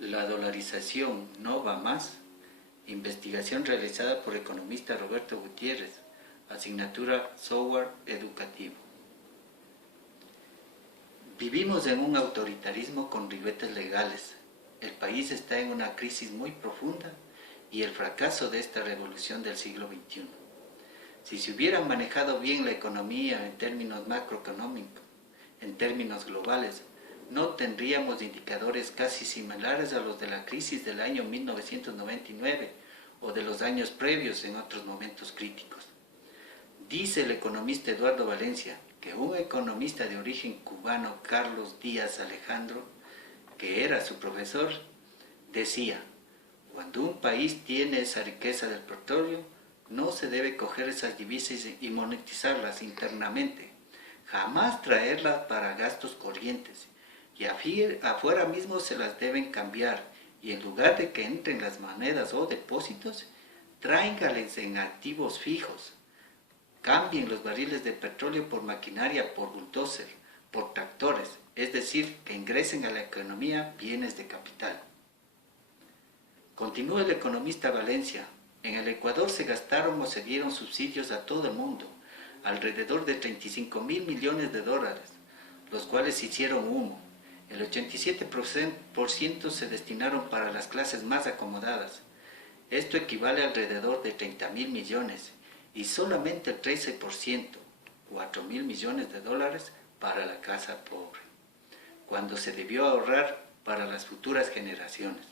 La dolarización no va más. Investigación realizada por economista Roberto Gutiérrez. Asignatura Software Educativo. Vivimos en un autoritarismo con ribetes legales. El país está en una crisis muy profunda y el fracaso de esta revolución del siglo XXI. Si se hubieran manejado bien la economía en términos macroeconómicos, en términos globales, no tendríamos indicadores casi similares a los de la crisis del año 1999 o de los años previos en otros momentos críticos. Dice el economista Eduardo Valencia que un economista de origen cubano, Carlos Díaz Alejandro, que era su profesor, decía: cuando un país tiene esa riqueza del petróleo, no se debe coger esas divisas y monetizarlas internamente, jamás traerlas para gastos corrientes, y afuera mismo se las deben cambiar, y en lugar de que entren las monedas o depósitos, tráiganles en activos fijos. Cambien los barriles de petróleo por maquinaria, por bulldozer, por tractores, es decir, que ingresen a la economía bienes de capital. Continúa el economista Valencia: en el Ecuador se gastaron o se dieron subsidios a todo el mundo, alrededor de 35.000 millones de dólares, los cuales hicieron humo. El 87% se destinaron para las clases más acomodadas. Esto equivale a alrededor de 30.000 millones, y solamente el 13%, 4.000 millones de dólares, para la clase pobre, cuando se debió ahorrar para las futuras generaciones.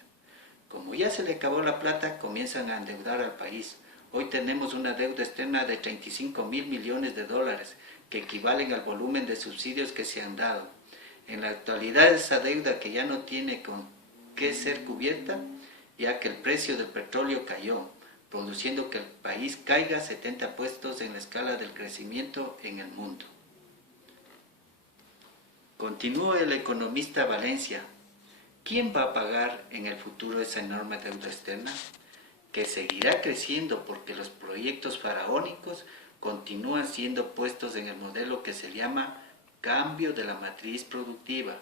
Como ya se le acabó la plata, comienzan a endeudar al país. Hoy tenemos una deuda externa de 35.000 millones de dólares, que equivalen al volumen de subsidios que se han dado. En la actualidad, esa deuda que ya no tiene con qué ser cubierta, ya que el precio del petróleo cayó, produciendo que el país caiga 70 puestos en la escala del crecimiento en el mundo. Continúa el economista Valencia: ¿quién va a pagar en el futuro esa enorme deuda externa? Que seguirá creciendo porque los proyectos faraónicos continúan siendo puestos en el modelo que se llama cambio de la matriz productiva,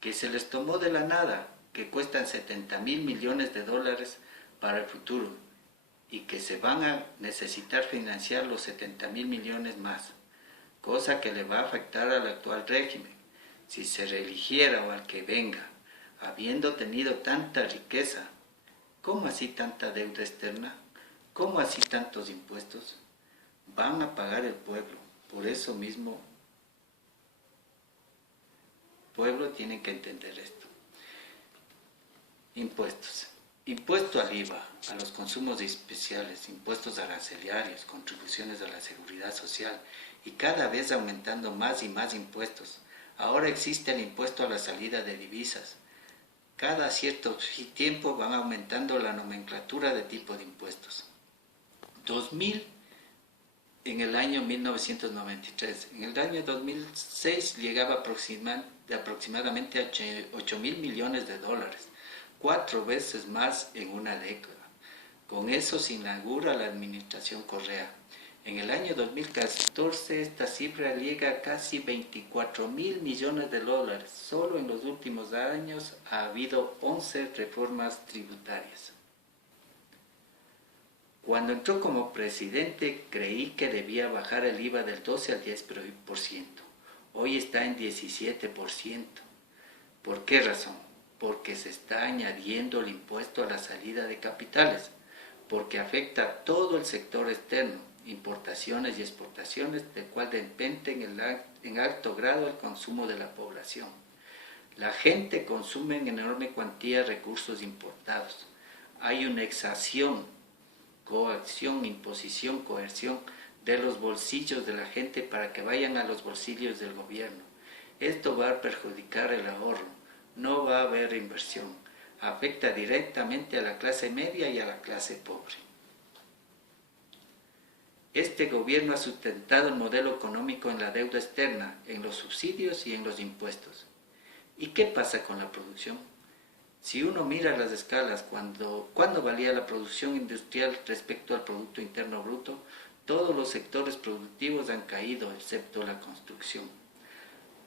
que se les tomó de la nada, que cuestan 70.000 millones de dólares para el futuro y que se van a necesitar financiar los 70.000 millones más, cosa que le va a afectar al actual régimen, si se reeligiera o al que venga, habiendo tenido tanta riqueza. ¿Cómo así tanta deuda externa? ¿Cómo así tantos impuestos? Van a pagar el pueblo. Por eso mismo, el pueblo tiene que entender esto. Impuestos. Impuesto al IVA, a los consumos especiales, impuestos arancelarios, contribuciones a la seguridad social, y cada vez aumentando más y más impuestos. Ahora existe el impuesto a la salida de divisas. Cada cierto tiempo van aumentando la nomenclatura de tipo de impuestos. 2.000 en el año 1993. En el año 2006 llegaba aproximadamente a 8.000 millones de dólares, 4 veces más en una década. Con eso se inaugura la administración Correa. En el año 2014 esta cifra llega a casi 24.000 millones de dólares. Solo en los últimos años ha habido 11 reformas tributarias. Cuando entró como presidente creí que debía bajar el IVA del 12 al 10%. Hoy está en 17%. ¿Por qué razón? Porque se está añadiendo el impuesto a la salida de capitales, porque afecta a todo el sector externo, importaciones y exportaciones, del cual dependen en alto grado el consumo de la población. La gente consume en enorme cuantía recursos importados. Hay una exacción, coacción, imposición, coerción de los bolsillos de la gente para que vayan a los bolsillos del gobierno. Esto va a perjudicar el ahorro, no va a haber inversión. Afecta directamente a la clase media y a la clase pobre. Este gobierno ha sustentado el modelo económico en la deuda externa, en los subsidios y en los impuestos. ¿Y qué pasa con la producción? Si uno mira las escalas, ¿cuándo valía la producción industrial respecto al Producto Interno Bruto? Todos los sectores productivos han caído, excepto la construcción.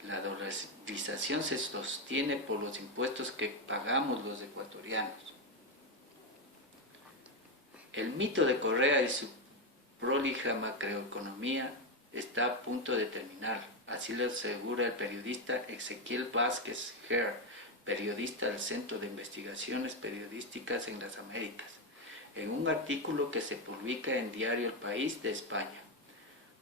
La dolarización se sostiene por los impuestos que pagamos los ecuatorianos. El mito de Correa y su prolija macroeconomía está a punto de terminar, así lo asegura el periodista Ezequiel Vázquez Ger, periodista del Centro de Investigaciones Periodísticas en las Américas, en un artículo que se publica en Diario El País de España.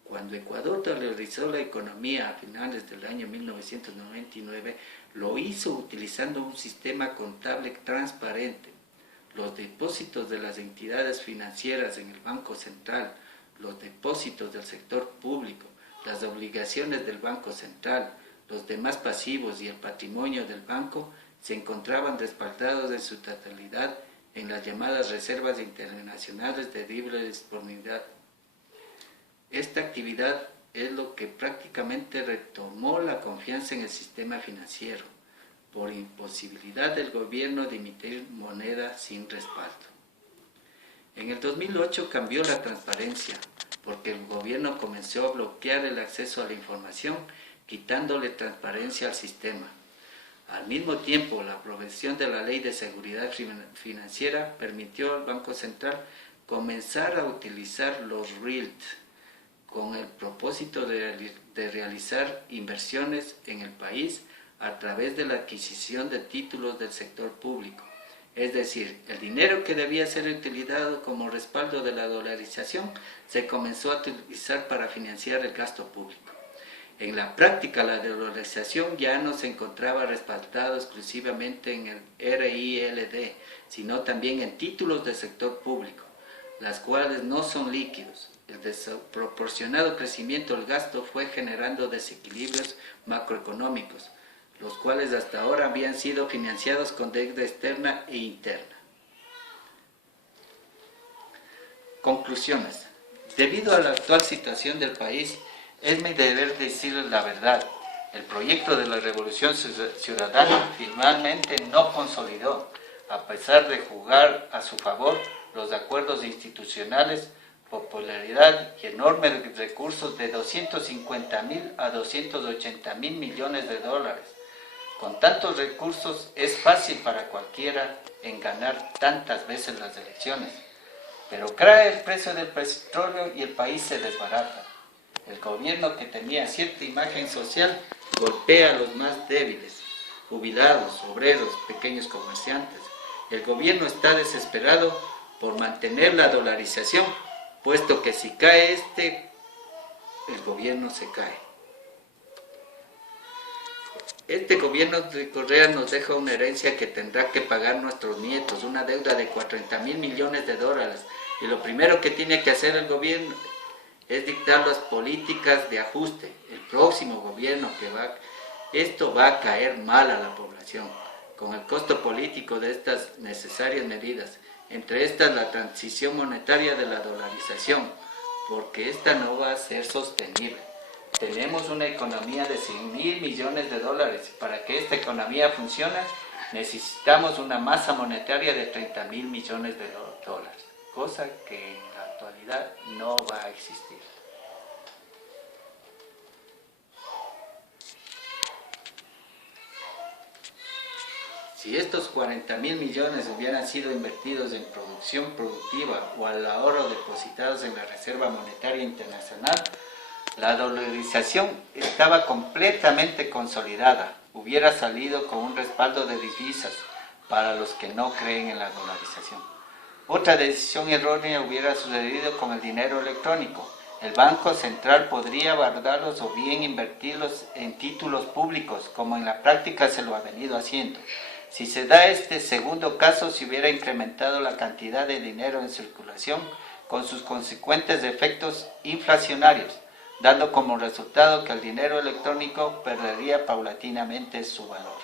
Cuando Ecuador dolarizó la economía a finales del año 1999, lo hizo utilizando un sistema contable transparente. Los depósitos de las entidades financieras en el Banco Central, los depósitos del sector público, las obligaciones del Banco Central, los demás pasivos y el patrimonio del banco se encontraban respaldados en su totalidad en las llamadas reservas internacionales de libre disponibilidad. Esta actividad es lo que prácticamente retomó la confianza en el sistema financiero, por imposibilidad del gobierno de emitir moneda sin respaldo. En el 2008 cambió la transparencia, porque el gobierno comenzó a bloquear el acceso a la información, quitándole transparencia al sistema. Al mismo tiempo, la aprobación de la Ley de Seguridad Financiera permitió al Banco Central comenzar a utilizar los REIT, con el propósito de realizar inversiones en el país a través de la adquisición de títulos del sector público. Es decir, el dinero que debía ser utilizado como respaldo de la dolarización se comenzó a utilizar para financiar el gasto público. En la práctica, la dolarización ya no se encontraba respaldado exclusivamente en el RILD, sino también en títulos del sector público, las cuales no son líquidos. El desproporcionado crecimiento del gasto fue generando desequilibrios macroeconómicos, los cuales hasta ahora habían sido financiados con deuda externa e interna. Conclusiones. Debido a la actual situación del país, es mi deber decirles la verdad. El proyecto de la Revolución Ciudadana finalmente no consolidó, a pesar de jugar a su favor los acuerdos institucionales, popularidad y enormes recursos de 250.000 a 280.000 millones de dólares. Con tantos recursos es fácil para cualquiera en ganar tantas veces las elecciones, pero cae el precio del petróleo y el país se desbarata. El gobierno, que tenía cierta imagen social, golpea a los más débiles, jubilados, obreros, pequeños comerciantes. El gobierno está desesperado por mantener la dolarización, puesto que si cae el gobierno se cae. Este gobierno de Correa nos deja una herencia que tendrá que pagar nuestros nietos, una deuda de 40.000 millones de dólares, y lo primero que tiene que hacer el gobierno es dictar las políticas de ajuste. El próximo gobierno esto va a caer mal a la población, con el costo político de estas necesarias medidas, entre estas la transición monetaria de la dolarización, porque esta no va a ser sostenible. Tenemos una economía de 100.000 millones de dólares. Para que esta economía funcione, necesitamos una masa monetaria de 30.000 millones de dólares, cosa que en la actualidad no va a existir. Si estos 40.000 millones hubieran sido invertidos en producción productiva o al ahorro depositados en la Reserva Monetaria Internacional, la dolarización estaba completamente consolidada. Hubiera salido con un respaldo de divisas para los que no creen en la dolarización. Otra decisión errónea hubiera sucedido con el dinero electrónico. El Banco Central podría guardarlos o bien invertirlos en títulos públicos, como en la práctica se lo ha venido haciendo. Si se da este segundo caso, se hubiera incrementado la cantidad de dinero en circulación con sus consecuentes efectos inflacionarios, dando como resultado que el dinero electrónico perdería paulatinamente su valor.